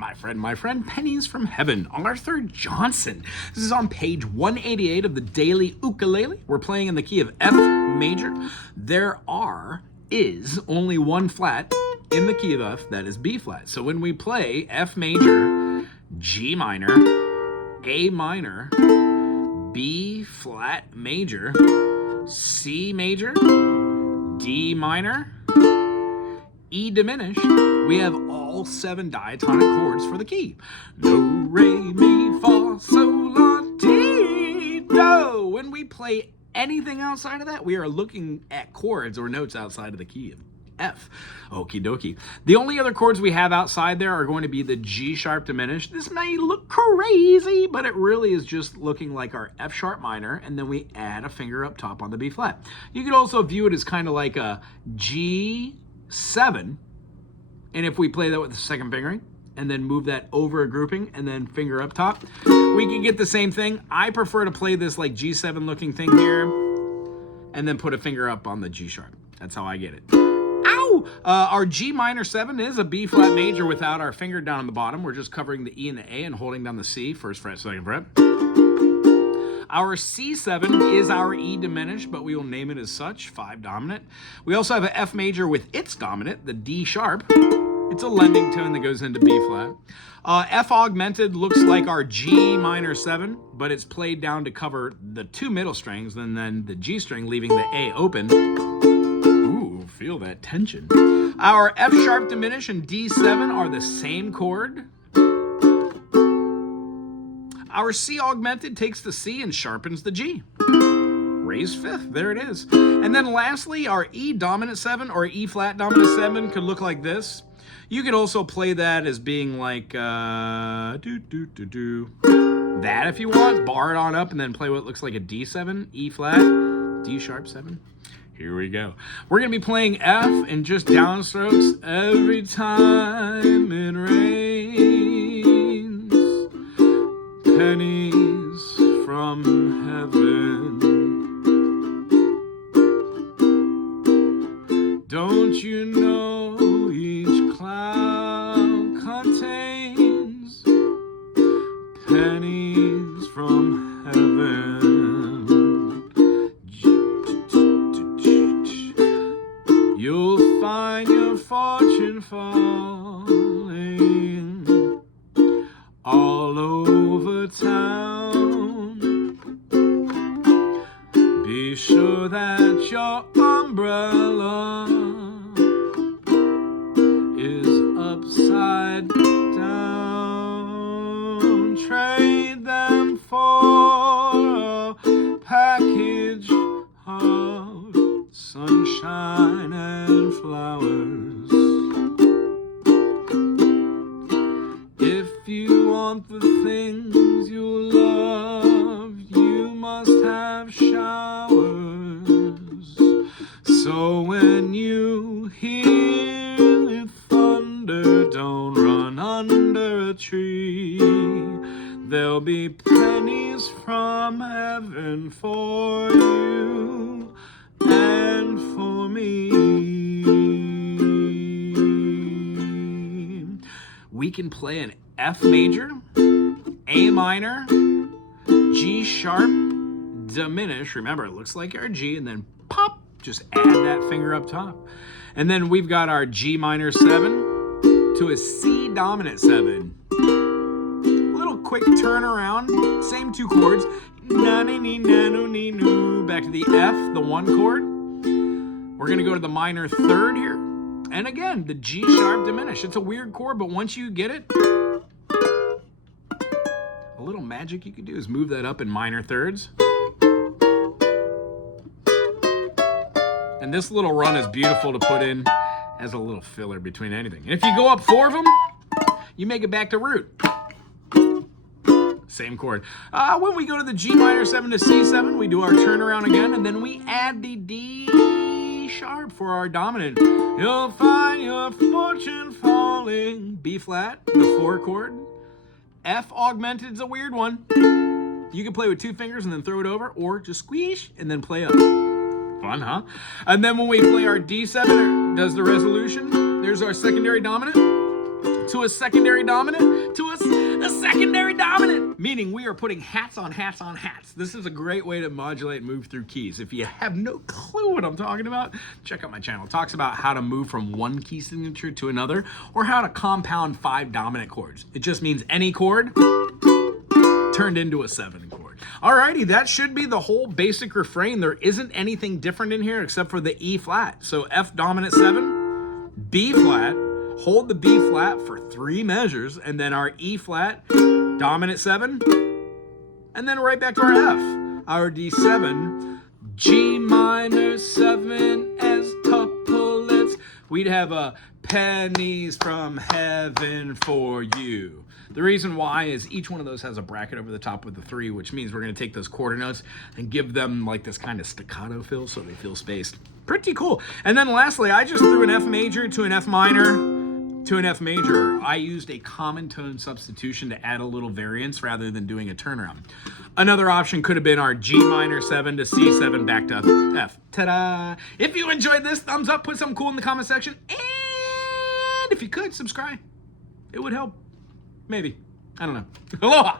my friend, Pennies from Heaven, Arthur Johnson. This is on page 188 of the Daily Ukulele. We're playing in the key of F major. There is only one flat in the key of F, that is B flat. So when we play F major, G minor, A minor, B flat major, C major, D minor, E diminished, we have all 7 diatonic chords for the key. Do, re, mi, fa, sol, la, ti, do. When we play anything outside of that, we are looking at chords or notes outside of the key of F. Okie dokie. The only other chords we have outside there are going to be the G sharp diminished. This may look crazy, but it really is just looking like our F sharp minor, and then we add a finger up top on the B flat. You could also view it as kind of like a G7, and if we play that with the second fingering, and then move that over a grouping, and then finger up top, we can get the same thing. I prefer to play this like G7 looking thing here, and then put a finger up on the G sharp. That's how I get it. Ow! Our G minor 7 is a B flat major without our finger down on the bottom. We're just covering the E and the A and holding down the C, first fret, second fret. Our C7 is our E diminished, but we will name it as such, 5 dominant. We also have an F major with its dominant, the D sharp. It's a lending tone that goes into B flat. F augmented looks like our G minor 7, but it's played down to cover the 2 middle strings and then the G string, leaving the A open. Ooh, feel that tension. Our F sharp diminished and D7 are the same chord. Our C augmented takes the C and sharpens the G. Raised 5th, there it is. And then lastly, our E dominant 7 or E flat dominant 7 could look like this. You could also play that as being like that if you want. Bar it on up and then play what looks like a D7, E flat, D sharp 7. Here we go. We're going to be playing F in just downstrokes. Every time it rains, pennies from heaven. Don't you know each cloud contains pennies from heaven? You'll find your fortune falling all over town. Be sure that your umbrella is upside down. Trade them for a package of sunshine and flowers. If you want the things you love, you must have showers. So when you hear it thunder, don't run under a tree. There'll be pennies from heaven for you and for me. We can play an F major, A minor, G sharp, diminish. Remember, it looks like our G, and then pop, just add that finger up top. And then we've got our G minor 7 to a C dominant 7. Little quick turnaround, same 2 chords. Na-ni-ni-na-no-ni-no. Back to the F, the 1 chord. We're going to go to the minor 3rd here. And again, the G sharp diminished. It's a weird chord, but once you get it, a little magic you could do is move that up in minor 3rds. And this little run is beautiful to put in as a little filler between anything. And if you go up 4 of them, you make it back to root. Same chord. When we go to the G minor 7 to C7, we do our turnaround again, and then we add the D sharp for our dominant. You'll find your fortune falling. B flat, the 4 chord. F augmented is a weird one. You can play with 2 fingers and then throw it over, or just squeeze and then play up. Fun, huh? And then when we play our D7, does the resolution. There's our secondary dominant. to a secondary dominant to a secondary dominant, meaning we are putting hats on hats on hats. This is a great way to modulate and move through keys. If you have no clue what I'm talking about, check out my channel. It talks about how to move from one key signature to another, or how to compound 5 dominant chords. It just means any chord turned into a 7 chord. Alrighty, that should be the whole basic refrain. There isn't anything different in here except for the E flat. So F dominant 7, B flat, hold the B flat for 3 measures, and then our E flat, dominant 7, and then right back to our F, our D7, G minor 7 as tuplets. We'd have a pennies from heaven for you. The reason why is each one of those has a bracket over the top with the 3, which means we're going to take those quarter notes and give them like this kind of staccato feel so they feel spaced. Pretty cool. And then lastly, I just threw an F major to an F minor to an F major. I used a common tone substitution to add a little variance rather than doing a turnaround. Another option could have been our G minor 7 to C7 back to F. Ta-da! If you enjoyed this, thumbs up, put something cool in the comment section, and if you could, subscribe. It would help. Maybe. I don't know. Aloha!